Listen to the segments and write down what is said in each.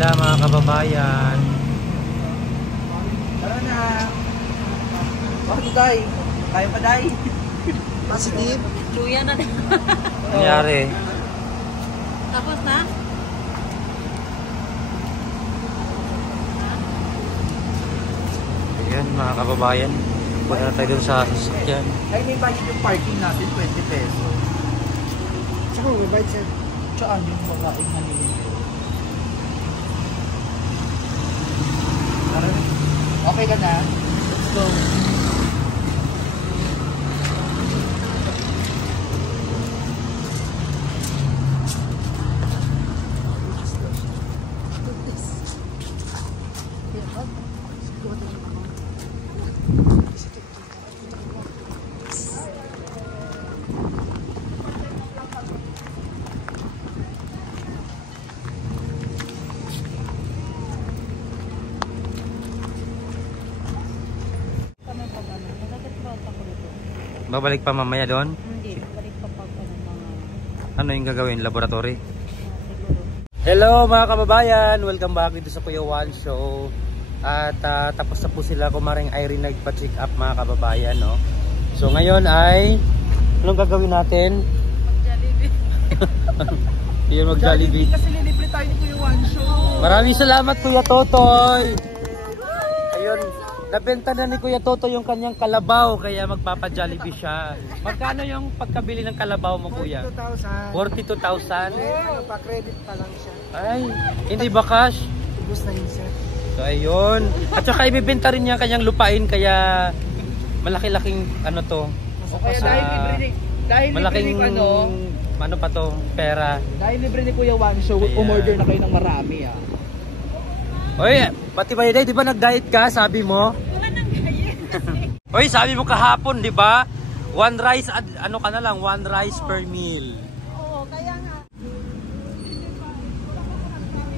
sila mga kababayan. Tara na. Bakit day? Kaya pa day? Positive? Luya na. Nangyari? Tapos na? Ayan mga kababayan. Punta na tayo dun sa sasakyan. Ay, may bayad yung parking natin, 20 pesos. Tsaka may bayad sir. Tsaka yung babaeng nalilin. Okay ka na? Let's go. Babalik pa mamaya doon? Hindi, balik pa pag mga... Ano yung gagawin? Laboratory? siguro. Hello mga kababayan! Welcome back dito sa Kuya Juan Show. At tapos na po sila kumaring Irene nagpa-check up mga kababayan, no? So ngayon ay anong gagawin natin? Mag-Jollibee. Yun, mag-Jollibee. Kasi lilibre tayo ni Kuya Juan Show. Maraming salamat Kuya Totoy! Ayun, nabenta na ni Kuya Totoy yung kanyang kalabaw kaya magpapa-Jollibee siya. Magkano yung pagkabili ng kalabaw mo Kuya? 42,000. 42,000? Eh, pa-credit pa lang siya. Ay, hindi ba cash? Ubus na yun sir. So ayun. At saka ibibenta rin niya kanyang lupain kaya malaki-laking ano to. Kaya dahil libre ni... Malaking ano pa to, pera. Dahil libre ni Kuya Juan Show, Ayan. umorder na kayo ng marami ah. Oy, pati ba yun, di ba nag-diet ka, sabi mo? Wala nang diet. Oy, sabi mo kahapon, di ba? One rice, ano ka na lang, one rice per meal. Oo, kaya nga.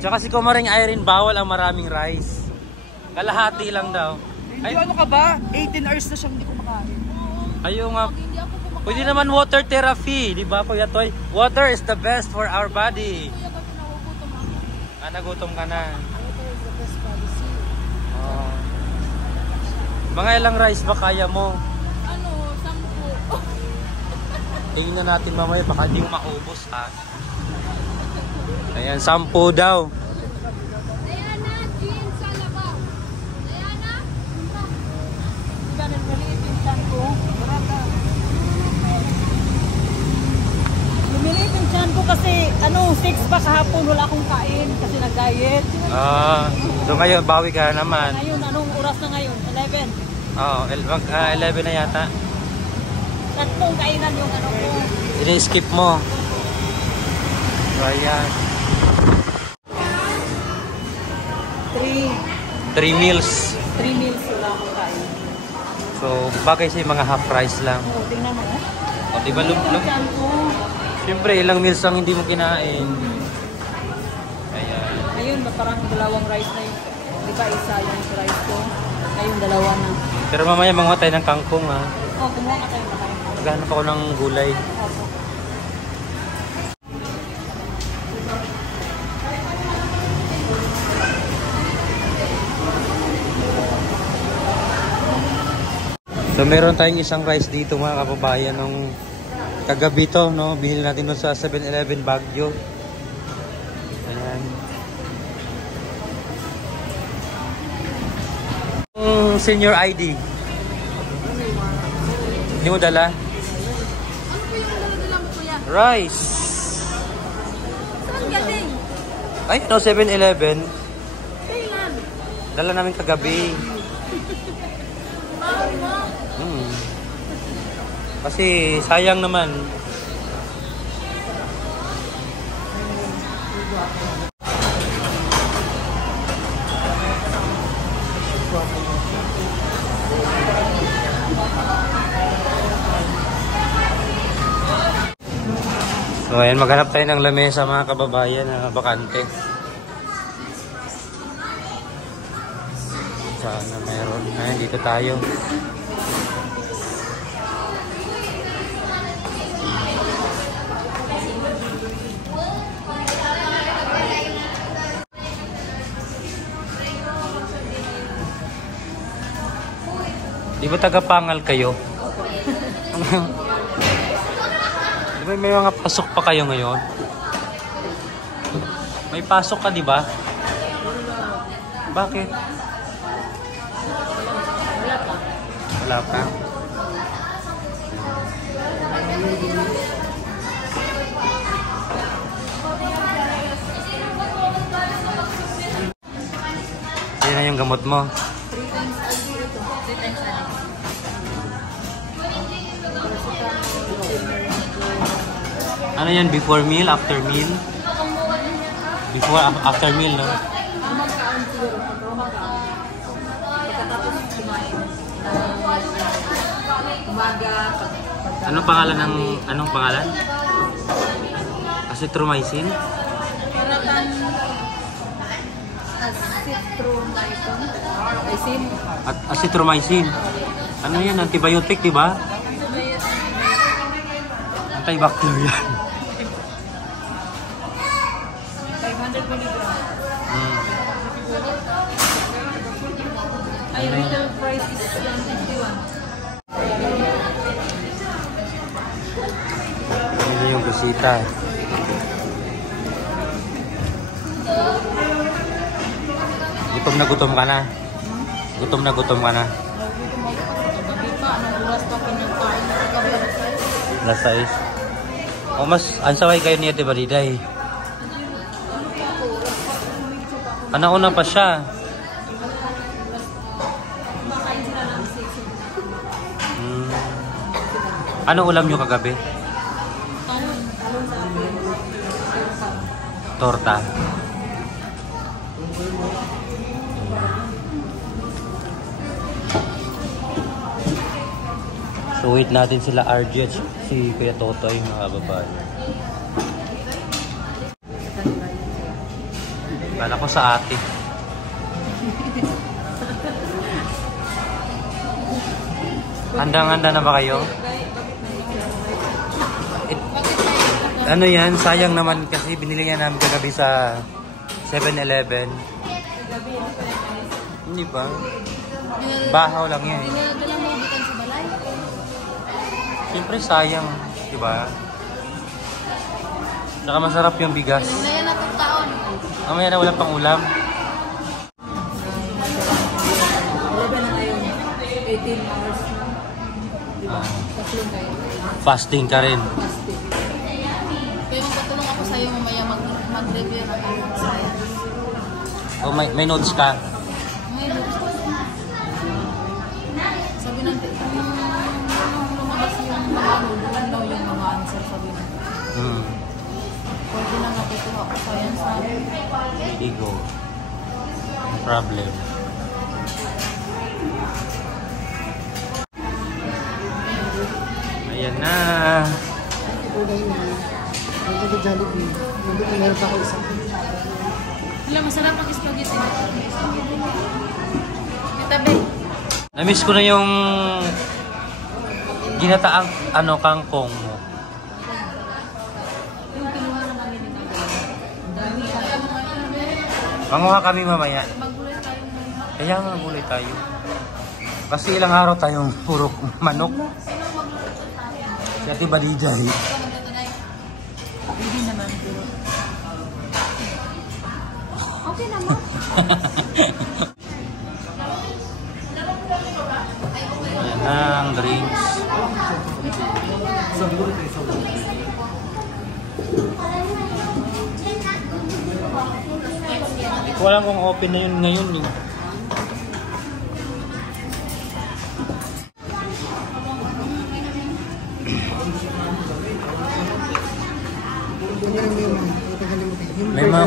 Tsaka si Kumaring Irene, bawal ang maraming rice. Kalahati lang daw. Hindi, ano ka ba? 18 hours na siyang hindi kumakain. Ayaw nga. Hindi ako kumakain. Pwede naman water therapy, di ba Kuya Toy? Water is the best for our body. Kuya, kasi nagugutom ako. Nagutom ka na. Water is the best policy. Oh. Mga ilang rice ba kaya mo? Ano, 10. Tingnan natin mamaya, baka di mo maubos ha. Ayan, 10 daw. Diana, Jean, Salabaw. Diana? Ganun maliit yung chan ko. Lumiliit yung chan ko kasi ano, 6 pa kahapon wala akong kain kasi nag-diet. So ngayon, bawi ka naman. Ngayon, anong oras na ngayon? 11. Oo, 11 na yata. Tatlong kainan yung ano ko. Ini-skip mo. So ayan. 3 meals. 3 meals wala akong kain. So, bagay sa mga half rice lang. Oo, tingnan mo. O, di ba lumplum? Chan ko. Siyempre, ilang meals ang hindi mo kinain. Ayan. Ngayon, parang dalawang rice na yung, di ba isa yung rice ko? Ngayon, dalawa na. Pero mamaya manguha tayo ng kangkong ha. Oh, kumuha ka tayo na kain. Maghanap ako ng gulay. Opo. So meron tayong isang rice dito mga kababayan nung kagabi to, no? Bihili natin doon sa 7-Eleven Baguio. Ayan. Senior ID. Hindi mo dala? Ano po yung dala mo, kuya? Rice. Saan galing? Ay, no, 7-Eleven. Kailan? Dala namin kagabi. Kasi sayang naman. So ayan, maghanap tayo ng lamesa mga kababayan na bakante. Sana meron. Ayan, dito tayo. Di ba taga-pangal kayo? Di ba may mga pasok pa kayo ngayon? May pasok ka, di ba? Bakit? Wala pa. Yan na yung gamot mo. 3 times a day ito. 3 times a day. Ano yan? Before meal? After meal? Before, after meal, no? Kumakaon siguro. Pagkatapos kumain. Umaga. Anong pangalan ng... Anong pangalan? Azithromycin? Paratan azithromycin. At azithromycin. Ano yan? Antibiotic, di ba? Antibacterial. 500 milligrams. Hmm. Ay, retail price is 151. Ano yung bisita? Gutom na gutom ka na. Gutom na gutom ka na. Gabi pa, anong oras pa pinagkain na gabi? Alas 6. O mas ansaway kayo niya, diba, Diday? Una pa siya. Kumakain sila ng 6. Ano ulam nyo kagabi? Talon sa akin. Torta. So wait natin sila RG at si Kuya Totoy, mga babae. Kala ko sa ate. Handang-handa na ba kayo? Ano yan? Sayang naman kasi binili nga namin kagabi sa 7-Eleven. Hindi ba? Bahaw lang yan. Dinadala mo bukan sa balay? Siyempre sayang, di ba? Saka masarap yung bigas. Na yan atong taon. Mamaya na walang pang ulam. 11 na tayo. 18 hours na. Diba? Tatlong kayo. Fasting ka rin. Fasting. Kaya magpatulong ako sa'yo mamaya mag-review ng iyong science. O may notes ka? May notes. Sabi natin, kung lumabas yung mga ano yung mga answer, sabi natin. Pwede na nakukuha ko science natin. Ego. No problem. Ayan na. Kulay na. Ang ganda Jollibee. Nandun na meron pa ako isa. Wala, masarap ang spaghetti. Kitabi. Na-miss ko na yung ginataang kangkong mo. Yung kinuha na kami ni Nagay. Ang dami. Manguha kami mamaya. Maggulay tayo ngayon. Kaya nga gulay tayo. Kasi ilang araw tayong puro manok. Si Ate Baliday. Hindi naman pero. Okay naman. Ayan na ang drinks. Hindi ko alam kung open na yun ngayon. May mga...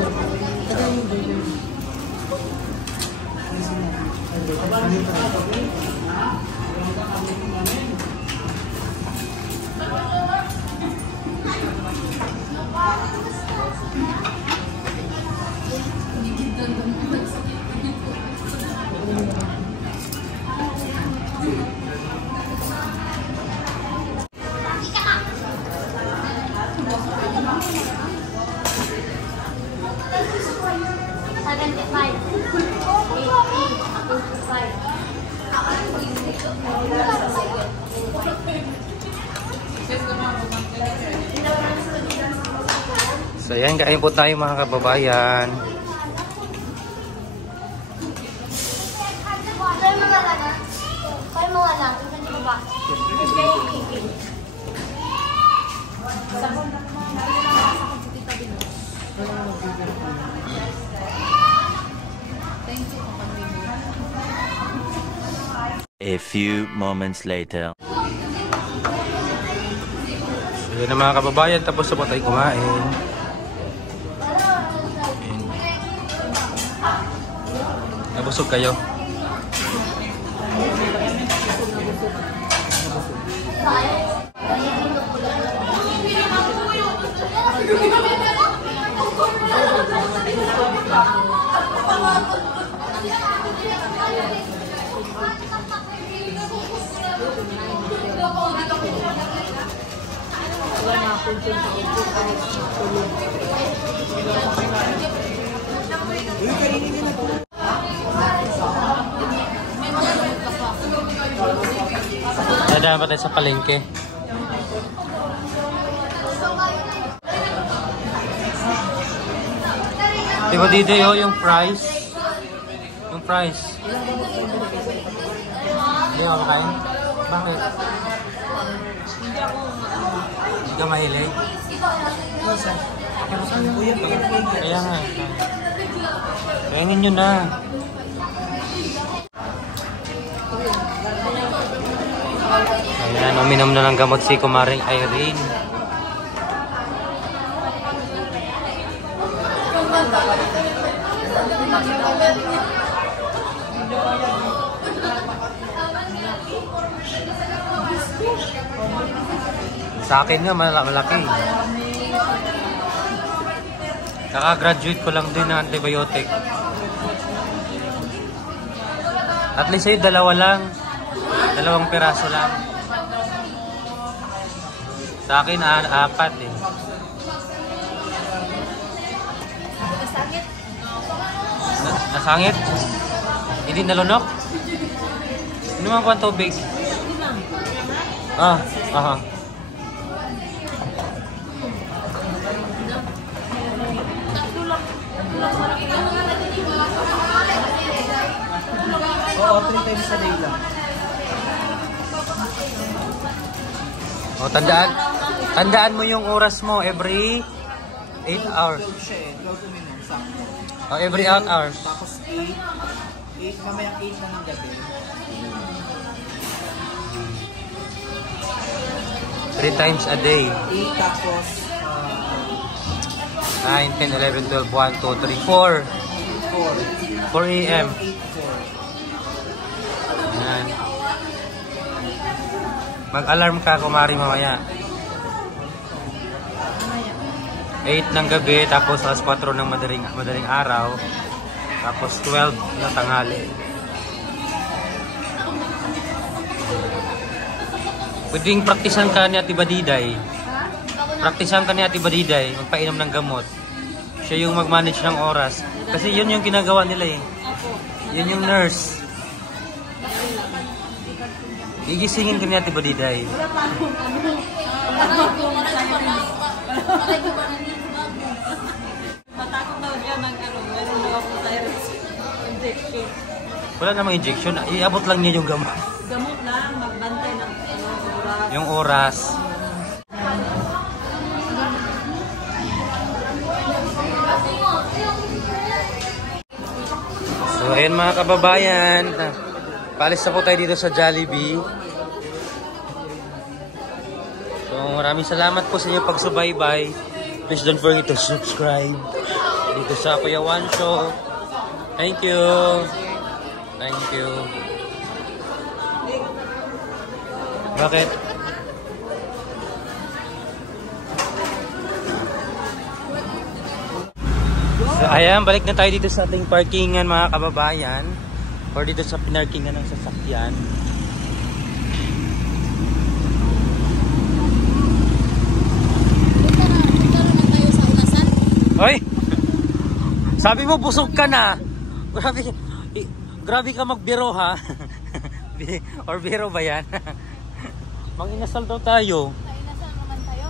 So ayan, kain po tayo mga kababayan. A few moments later. So yan na mga kababayan, tapos na po tayo kumain. Nabusog kayo? Dadaan pa tayo sa palengke. Diba dito yung price? Yung price. Hindi mo makain? Bakit? Hindi ka mahilig? Kaya nga. Kainin nyo na. Ayan, uminom na ng gamot si Kumaring Irene. Sa akin nga malaki. Kaka-graduate ko lang din ng antibiotic. At least sa'yo dalawa lang. 2 piraso lang. Sa akin 4 eh. Nasangit? Hindi nalunok? Ano naman po ang tubig? Aha. Oo, 3 times a day lang. O, tandaan mo yung oras mo every 8 hours. 12 siya eh. 12 uminom. Sakto. O, every 8 hours. Tapos 8, mamayang 8 na ng gabi. 3 times a day. 8 tapos 9, 10, 11, 12, 1, 2, 3, 4. 4 a.m. 8, 4. Yan. Mag-alarm ka, Kumari, mamaya. 8 ng gabi, tapos alas 4 ng madaling araw. Tapos 12 na tanghali. Pwedeng praktisan ka ni Ate Badiday. Praktisan ka ni Ate Badiday, magpainom ng gamot. Siya yung mag-manage ng oras. Kasi yun yung ginagawa nila eh. Yun yung nurse. Gigisingin ka ni Ate Badiday. Wala namang injection. Iabot lang niya yung gamot. Gamot lang, magbantay ng oras. Yung oras. So ayun mga kababayan, paalis na po tayo dito sa Jollibee. So maraming salamat po sa inyong pagsubaybay. Please don't forget to subscribe dito sa Kuya Juan Show. Thank you. Thank you. Bakit? So ayan, balik na tayo dito sa ating parkingan mga kababayan. Or dito sa pinarkingan ng sasakyan. Hoy! Sabi mo busog ka na. Grabe ka magbiro ha. Or biro ba yan? Manginasal daw tayo. Painasal naman tayo.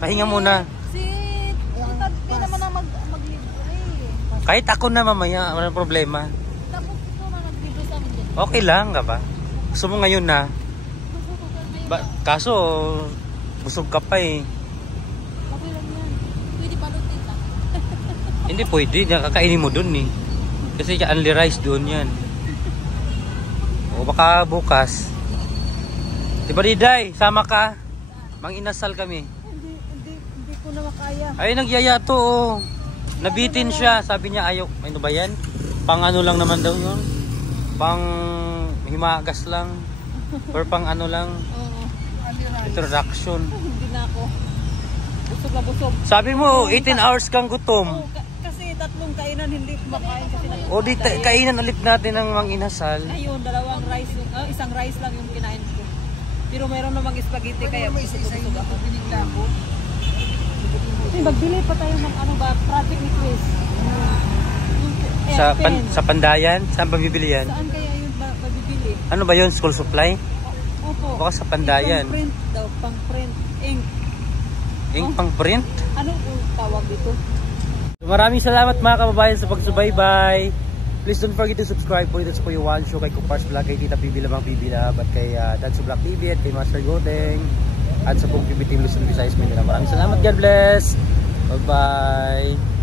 Pahinga muna. Si Tita Kahit ako na mamaya, walang problema. Tapos ito na nag-video sa amin dyan. Okay lang ka ba? Gusto mo ngayon na? Kaso, busog ka pa eh. Okay lang yan. Pwede palutin lang. Hindi pwede, nakakainin mo dun eh. Kasi only rice doon yan. O baka bukas. Diba Diday, sama ka? Manginasal kami. Hindi ko na makaya. Ay, nagyaya to oh. Nabitin siya, sabi niya ayaw. Ano ba yan? Pang ano lang naman daw yun? Pang himagas lang. Or pang ano lang. Oo. Introduction. Hindi na ako. Busog na busog. Sabi mo, 18 hours kang gutom. Kasi tatlong kainan hindi kumakain kasi O di kainan ulit natin ng manginasal. Ngayon, dalawang rice, isang rice lang yung kinain ko. Pero mayroon namang spaghetti kaya isa-isa yung binigla ako. Magbili pa tayo ng ano ba, project ni Chris. Sa Pandayan? Saan pa bibili yan? Saan kaya yun mabibili? Ano ba yun? School supply? Opo. Baka sa Pandayan. Pang print daw, pang print. Ink. Ink pang print? Ano yung tawag dito? Maraming salamat mga kababayan sa pagsubaybay. Please don't forget to subscribe po dito sa Kuya Juan Show, kay Kupars Vlog, kay Tita Bibi Lamang Bibi Lab, at kay Dad's Vlog TV, at kay Master Goteng, at sa buong PB Team Luzon, Visayas, Mindanao. Maraming salamat. God bless. Bye-bye.